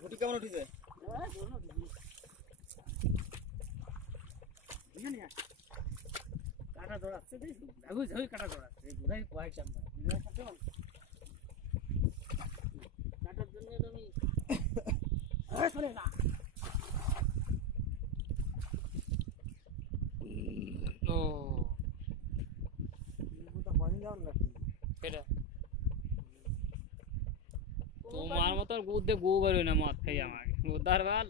ফুটি কেমন উঠিছে? কাটা ধরাচ্ছে কাটা ধরাচ্ছে ঘুরাই কয়েক চাম্বার কাটার জন্য তুমি চলে না ও তোমার মতো গুদে গু বেরোয় না মদ খাই আমাকে গুদার বাল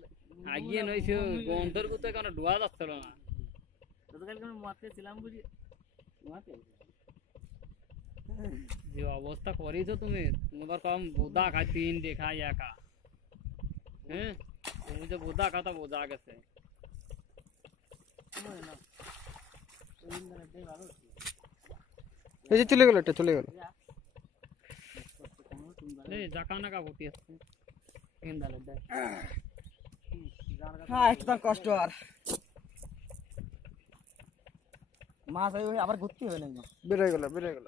আগিয়ে নইছে গন্ধর গুতে কেন ডুয়া যাচ্ছিল না গতকালকে আমি মদ খেয়েছিলাম বুঝি যে অবস্থা করেছো তুমি তোমাদের কম বোদা খাই তিনটে খাই একা হ্যাঁ তুমি যে বোদা খাতা বোঝা গেছে এই যে চলে গেল, এটা চলে গেল। এই জাকা নাকা ভুটি আসছে হ্যাঁ একটু তার কষ্ট আর মাছ আবার ঘুরতে হবে না বেড়ে গেল, বেড়ে গেল।